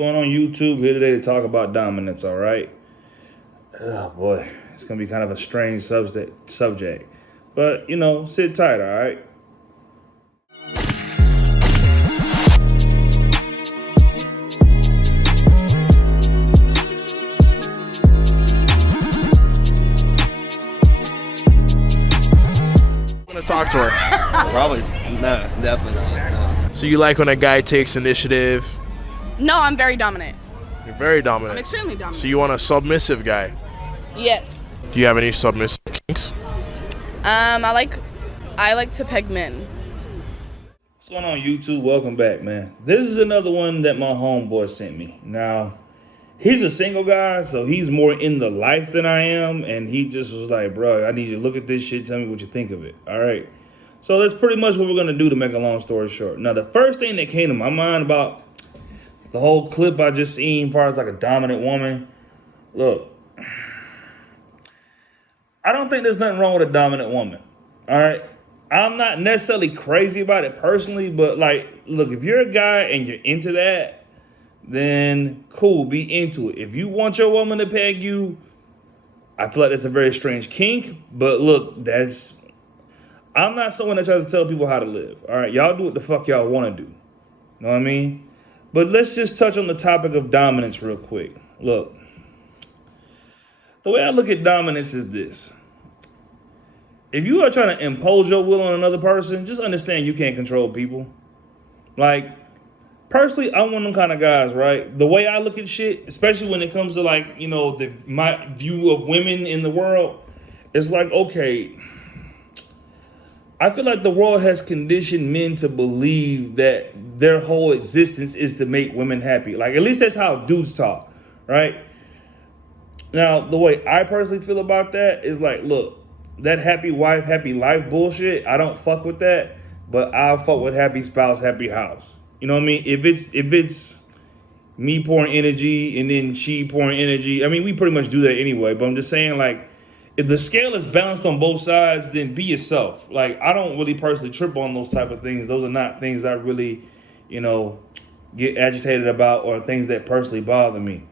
Going on YouTube here today to talk about dominance, all right? Oh boy, it's gonna be kind of a strange subject. But sit tight, all right? Want to talk to her? Probably no, definitely not. No. So you like when a guy takes initiative? No, I'm very dominant. You're very I'm dominant. extremely dominant. So you want a submissive guy? Yes. Do you have any submissive kinks? I like to peg men. What's going on YouTube? Welcome back, man. This is another one that my homeboy sent me. Now, he's a single guy, so he's more in the life than I am, and he just was like, bro, I need you to look at this shit, tell me what you think of it. All right. So that's pretty much what we're gonna do to make a long story short. Now, the first thing that came to my mind about the whole clip I just seen, as far as like a dominant woman, look, I don't think there's nothing wrong with a dominant woman. All right. I'm not necessarily crazy about it personally, but like, look, if you're a guy and you're into that, then cool, be into it. If you want your woman to peg you, I feel like that's a very strange kink, but look, I'm not someone that tries to tell people how to live. All right, y'all do what the fuck y'all want to do. Know what I mean? But let's just touch on the topic of dominance real quick. Look, the way I look at dominance is this. If you are trying to impose your will on another person, just understand you can't control people. Like, personally, I'm one of them kind of guys, right? The way I look at shit, especially when it comes to like, my view of women in the world, it's like, okay, I feel like the world has conditioned men to believe that their whole existence is to make women happy. Like, at least that's how dudes talk, right? Now, the way I personally feel about that is like, look, that happy wife, happy life bullshit, I don't fuck with that, but I'll fuck with happy spouse, happy house. You know what I mean? If it's me pouring energy and then she pouring energy, I mean, we pretty much do that anyway, but I'm just saying, like, if the scale is balanced on both sides, then be yourself. Like, I don't really personally trip on those type of things. Those are not things I really, get agitated about or things that personally bother me.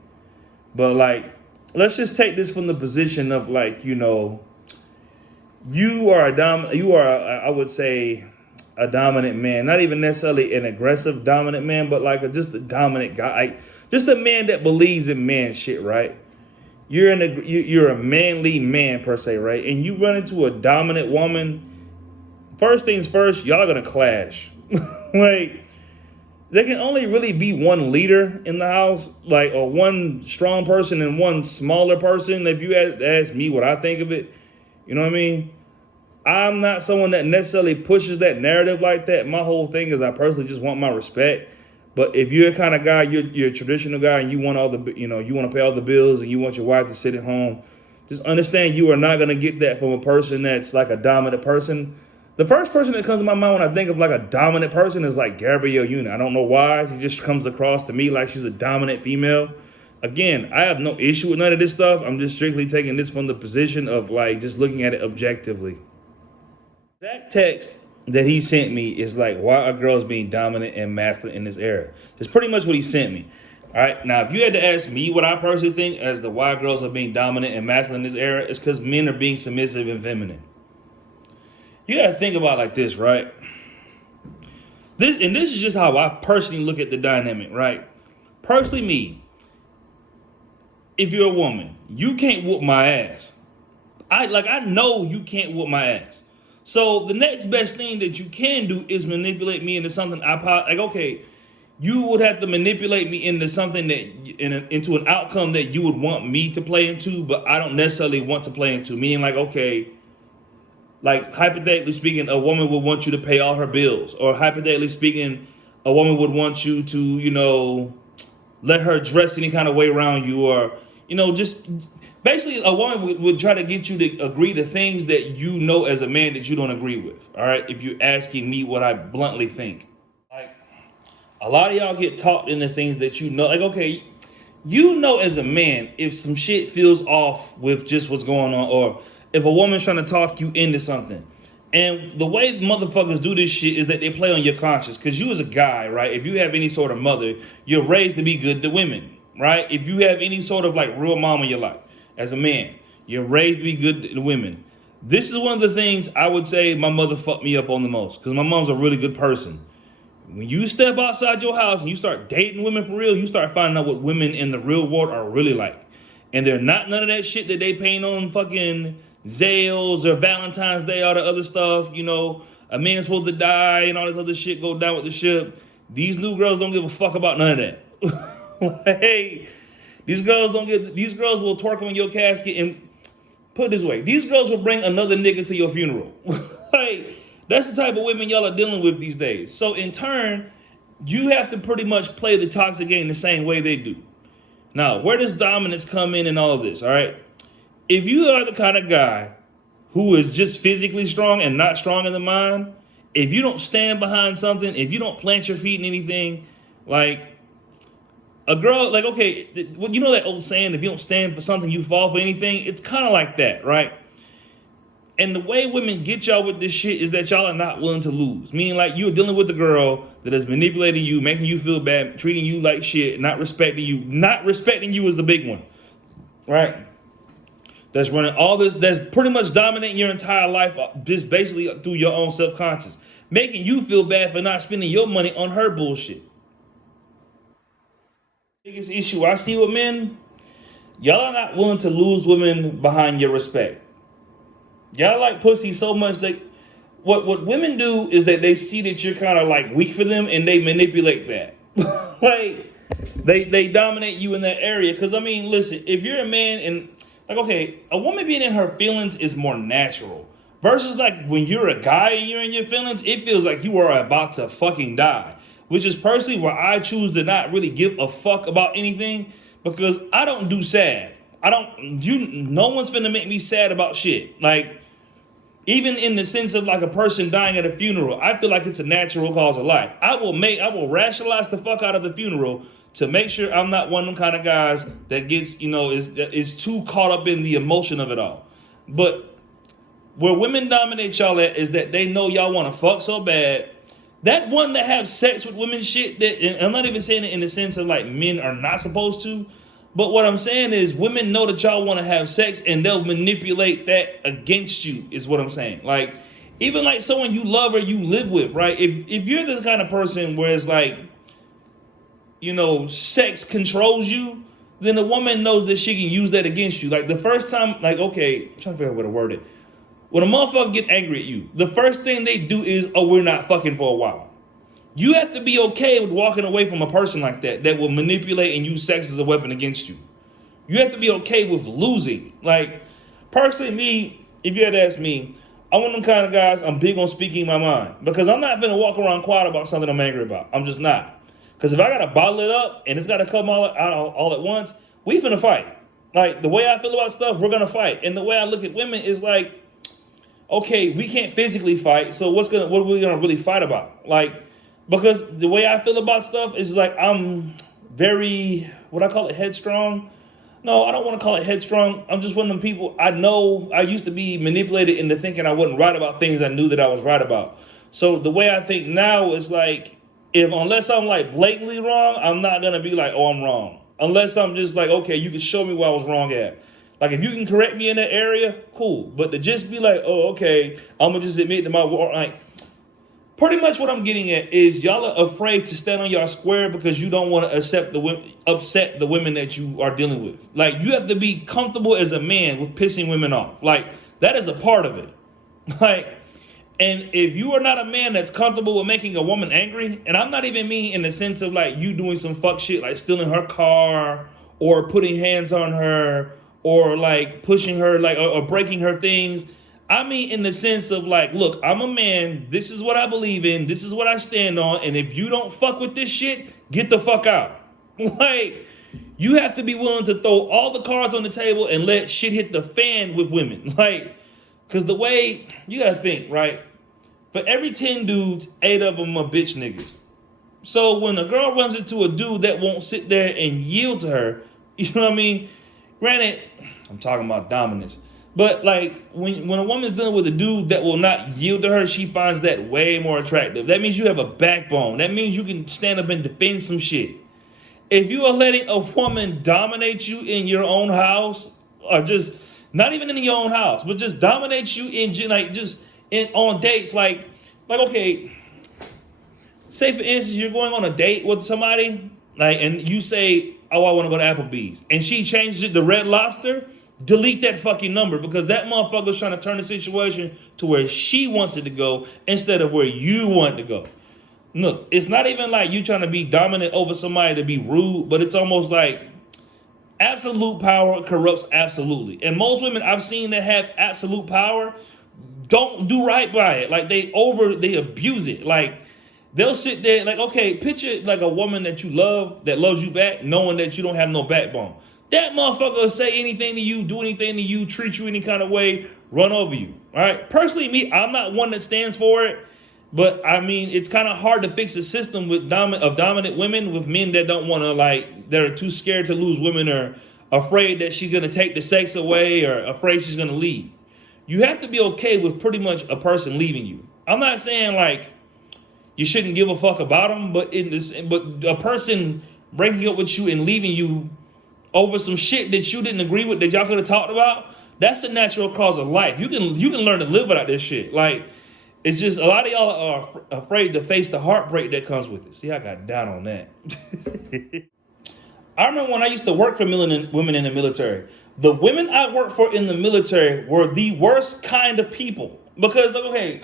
But like, let's just take this from the position of like, you are I would say a dominant man, not even necessarily an aggressive dominant man, but like just a dominant guy, like just a man that believes in man shit, right? You're a manly man per se, right? And you run into a dominant woman. First things first, y'all are gonna clash. Like, there can only really be one leader in the house, like, or one strong person and one smaller person. If you ask me what I think of it, you know what I mean? I'm not someone that necessarily pushes that narrative like that. My whole thing is I personally just want my respect. But if you're a kind of guy, you're a traditional guy, and you want you want to pay all the bills, and you want your wife to sit at home, just understand you are not gonna get that from a person that's like a dominant person. The first person that comes to my mind when I think of like a dominant person is like Gabrielle Union. I don't know why. She just comes across to me like she's a dominant female. Again, I have no issue with none of this stuff. I'm just strictly taking this from the position of like just looking at it objectively. That text that he sent me is like, why are girls being dominant and masculine in this era? It's pretty much what he sent me. All right. Now, if you had to ask me what I personally think as to why girls are being dominant and masculine in this era, it's because men are being submissive and feminine. You got to think about it like this, right? This is just how I personally look at the dynamic, right? Personally, me, if you're a woman, you can't whoop my ass. I know you can't whoop my ass. So the next best thing that you can do is manipulate me into something okay, you would have to manipulate me into something into an outcome that you would want me to play into, but I don't necessarily want to play into. Meaning like, okay, like hypothetically speaking, a woman would want you to pay all her bills, or hypothetically speaking, a woman would want you to, let her dress any kind of way around you, or, just basically a woman would try to get you to agree to things that you know as a man that you don't agree with. All right. If you're asking me what I bluntly think, like a lot of y'all get talked into things that like, okay, as a man, if some shit feels off with just what's going on, or if a woman's trying to talk you into something, And the way motherfuckers do this shit is that they play on your conscience. Because you as a guy, right, if you have any sort of mother, you're raised to be good to women, right? If you have any sort of like real mom in your life, as a man, you're raised to be good to women. This is one of the things I would say my mother fucked me up on the most. Because my mom's a really good person. When you step outside your house and you start dating women for real, you start finding out what women in the real world are really like. And they're not none of that shit that they paint on fucking Zales or Valentine's Day, all the other stuff, you know, a man's supposed to die and all this other shit go down with the ship. These new girls don't give a fuck about none of that. Hey, these girls will twerk on your casket and put it this way, these girls will bring another nigga to your funeral. Like, that's the type of women y'all are dealing with these days. So in turn, you have to pretty much play the toxic game the same way they do. Now, where does dominance come in all of this, all right? If you are the kind of guy who is just physically strong and not strong in the mind, if you don't stand behind something, if you don't plant your feet in anything, like a girl, like, okay, you know that old saying, if you don't stand for something, you fall for anything? It's kind of like that, right? And the way women get y'all with this shit is that y'all are not willing to lose. Meaning like you're dealing with a girl that is manipulating you, making you feel bad, treating you like shit, not respecting you. Not respecting you is the big one, right? That's running all this, that's pretty much dominating your entire life just basically through your own self-conscious. Making you feel bad for not spending your money on her bullshit. Biggest issue I see with men, y'all are not willing to lose women behind your respect. Y'all like pussy so much that what women do is that they see that you're kind of like weak for them and they manipulate that. Like they dominate you in that area. Because I mean, listen, if you're a man and like, okay, a woman being in her feelings is more natural. Versus like when you're a guy and you're in your feelings, it feels like you are about to fucking die. Which is personally where I choose to not really give a fuck about anything because I don't do sad. No one's finna make me sad about shit. Like, even in the sense of like a person dying at a funeral, I feel like it's a natural cause of life. I will rationalize the fuck out of the funeral to make sure I'm not one of them kind of guys that gets, you know, is too caught up in the emotion of it all. But where women dominate y'all at is that they know y'all want to fuck so bad. That one that have sex with women shit, that, and I'm not even saying it in the sense of like men are not supposed to, but what I'm saying is women know that y'all want to have sex and they'll manipulate that against you is what I'm saying. Like, even like someone you love or you live with, right? If you're the kind of person where it's like, you know, sex controls you, then a woman knows that she can use that against you. Like the first time, like, okay, I'm trying to figure out how to word it. When a motherfucker get angry at you, the first thing they do is, oh, we're not fucking for a while. You have to be okay with walking away from a person like that will manipulate and use sex as a weapon against you. You have to be okay with losing. Like, personally, me, if you had asked me, I'm one of them kind of guys, I'm big on speaking my mind. Because I'm not going to walk around quiet about something I'm angry about. I'm just not. Because if I got to bottle it up and it's got to come all at once, we finna fight. Like, the way I feel about stuff, we're going to fight. And the way I look at women is like, okay, we can't physically fight, so what are we going to really fight about? Like, because the way I feel about stuff is like I'm very, what I call it, headstrong. No, I don't want to call it headstrong. I'm just one of them people, I know I used to be manipulated into thinking I wasn't right about things I knew that I was right about. So the way I think now is like, unless I'm like blatantly wrong, I'm not going to be like, oh, I'm wrong. Unless I'm just like, okay, you can show me where I was wrong at. Like, if you can correct me in that area, cool. But to just be like, oh, okay, I'm going to just admit to my war. Like, pretty much what I'm getting at is y'all are afraid to stand on y'all square because you don't want to upset the women that you are dealing with. Like, you have to be comfortable as a man with pissing women off. Like, that is a part of it. Like, and if you are not a man that's comfortable with making a woman angry, and I'm not even mean in the sense of like you doing some fuck shit, like stealing her car or putting hands on her, or like pushing her, like, or breaking her things. I mean, in the sense of like, look, I'm a man. This is what I believe in. This is what I stand on. And if you don't fuck with this shit, get the fuck out. Like, you have to be willing to throw all the cards on the table and let shit hit the fan with women. Like, because the way, you got to think, right? For every 10 dudes, 8 of them are bitch niggas. So when a girl runs into a dude that won't sit there and yield to her, you know what I mean? Granted, I'm talking about dominance. But like when a woman's dealing with a dude that will not yield to her, she finds that way more attractive. That means you have a backbone. That means you can stand up and defend some shit. If you are letting a woman dominate you in your own house, or just not even in your own house, but just dominate you on dates, like okay, say for instance you're going on a date with somebody, like, and you say, oh, I want to go to Applebee's, and she changes it to Red Lobster. Delete that fucking number, because that motherfucker's trying to turn the situation to where she wants it to go instead of where you want it to go. Look, it's not even like you trying to be dominant over somebody to be rude, but it's almost like absolute power corrupts absolutely. And most women I've seen that have absolute power don't do right by it. Like they abuse it. Like they'll sit there like, okay, picture like a woman that you love, that loves you back, knowing that you don't have no backbone. That motherfucker will say anything to you, do anything to you, treat you any kind of way, run over you. All right. Personally, me, I'm not one that stands for it. But I mean, it's kind of hard to fix a system with dominant women with men that don't want to, like, they're too scared to lose women, or afraid that she's going to take the sex away, or afraid she's going to leave. You have to be okay with pretty much a person leaving you. I'm not saying like you shouldn't give a fuck about them, but a person breaking up with you and leaving you over some shit that you didn't agree with, that y'all could have talked about, that's a natural cause of life. You can learn to live without this shit. Like, it's just a lot of y'all are afraid to face the heartbreak that comes with it. See, I got down on that. I remember when I used to work for women in the military. The women I worked for in the military were the worst kind of people. Because, like, okay,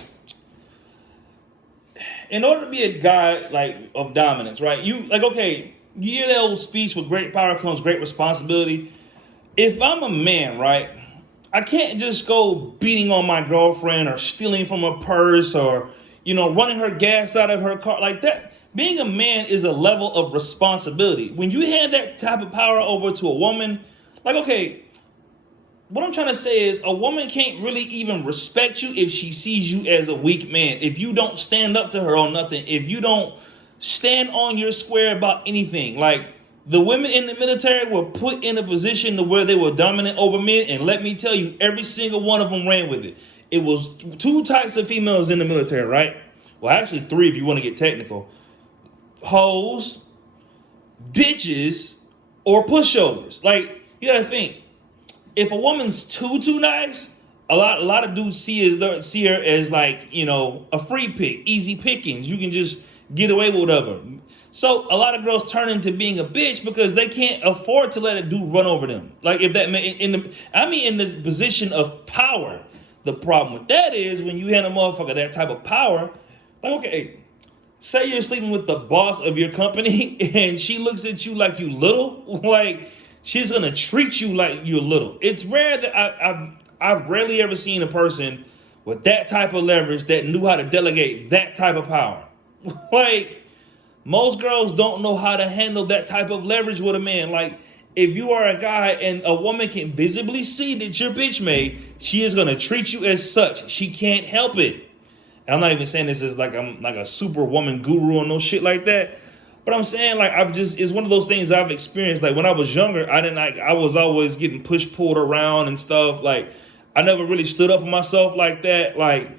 in order to be a guy, like, of dominance, right? You hear that old speech, with great power comes great responsibility. If I'm a man, right, I can't just go beating on my girlfriend, or stealing from her purse, or, running her gas out of her car like that. Being a man is a level of responsibility. When you hand that type of power over to a woman, like, okay, what I'm trying to say is a woman can't really even respect you if she sees you as a weak man. If you don't stand up to her on nothing, if you don't stand on your square about anything. Like, the women in the military were put in a position to where they were dominant over men, and let me tell you, every single one of them ran with it. It was two types of females in the military, right? Well, actually three if you want to get technical. Hoes, bitches, or pushovers. Like, you gotta think, if a woman's too nice, a lot of dudes see her as like, a free pick, easy pickings. You can just get away with whatever. So a lot of girls turn into being a bitch because they can't afford to let a dude run over them. Like, if that in the position of power. The problem with that is when you hand a motherfucker that type of power, like, okay, say you're sleeping with the boss of your company and she looks at you like you little, like, she's gonna treat you like you're little. It's rare that I've rarely ever seen a person with that type of leverage that knew how to delegate that type of power. Like, most girls don't know how to handle that type of leverage with a man. Like, if you are a guy and a woman can visibly see that you're bitch made, she is gonna treat you as such. She can't help it. And I'm not even saying this as like I'm like a superwoman guru or no shit like that. But I'm saying, like, it's one of those things I've experienced. Like, when I was younger, I was always getting pulled around and stuff. Like, I never really stood up for myself like that. Like,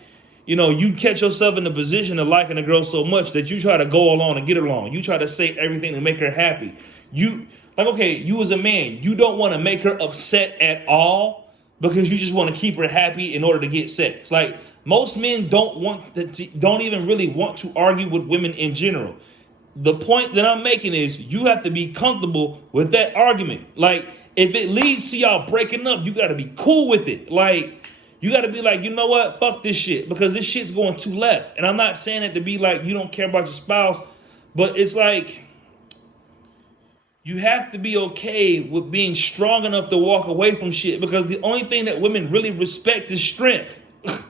you catch yourself in the position of liking a girl so much that you try to go along and get her along. You try to say everything to make her happy. You as a man, you don't want to make her upset at all because you just want to keep her happy in order to get sex. Like, most men don't even really want to argue with women in general. The point that I'm making is you have to be comfortable with that argument. Like, if it leads to y'all breaking up, you got to be cool with it. Like, you got to be like, you know what? Fuck this shit, because this shit's going too left. And I'm not saying it to be like you don't care about your spouse, but it's like you have to be okay with being strong enough to walk away from shit, because the only thing that women really respect is strength.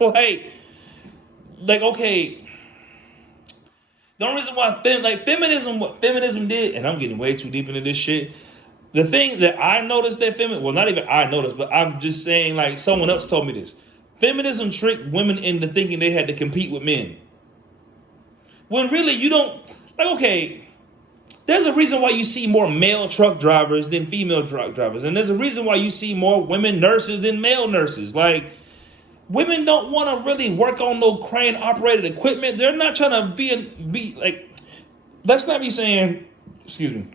like, okay, the only reason why what feminism did, and I'm getting way too deep into this shit. The thing that I noticed that not even I noticed, but I'm just saying, like, someone else told me this. Feminism tricked women into thinking they had to compete with men. When really you don't, like, okay, There's a reason why you see more male truck drivers than female truck drivers. And there's a reason why you see more women nurses than male nurses. Like, women don't want to really work on no crane operated equipment. They're not trying to be like, that's not me saying, excuse me.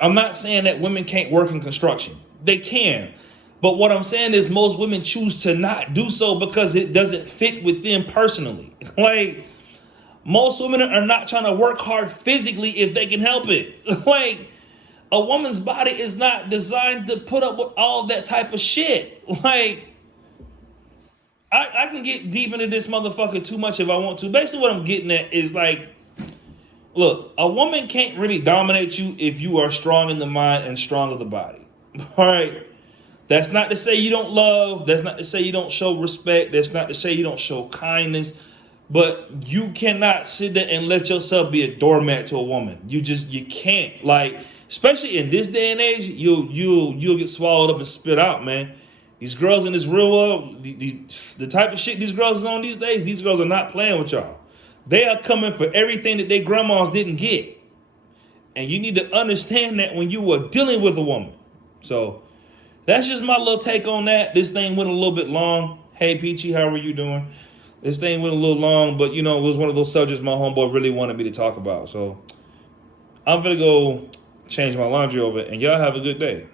I'm not saying that women can't work in construction. They can. But what I'm saying is most women choose to not do so because it doesn't fit with them personally. Like, most women are not trying to work hard physically if they can help it. Like, a woman's body is not designed to put up with all that type of shit. Like, I can get deep into this motherfucker too much if I want to. Basically what I'm getting at is like, look, a woman can't really dominate you if you are strong in the mind and strong of the body. All right? That's not to say you don't love. That's not to say you don't show respect. That's not to say you don't show kindness. But you cannot sit there and let yourself be a doormat to a woman. You can't. Like, especially in this day and age, you'll get swallowed up and spit out, man. These girls in this real world, the type of shit these girls is on these days, these girls are not playing with y'all. They are coming for everything that their grandmas didn't get. And you need to understand that when you are dealing with a woman. So that's just my little take on that. This thing went a little bit long. Hey, Peachy, how are you doing? This thing went a little long, but you know, it was one of those subjects my homeboy really wanted me to talk about. So I'm gonna go change my laundry over, and y'all have a good day.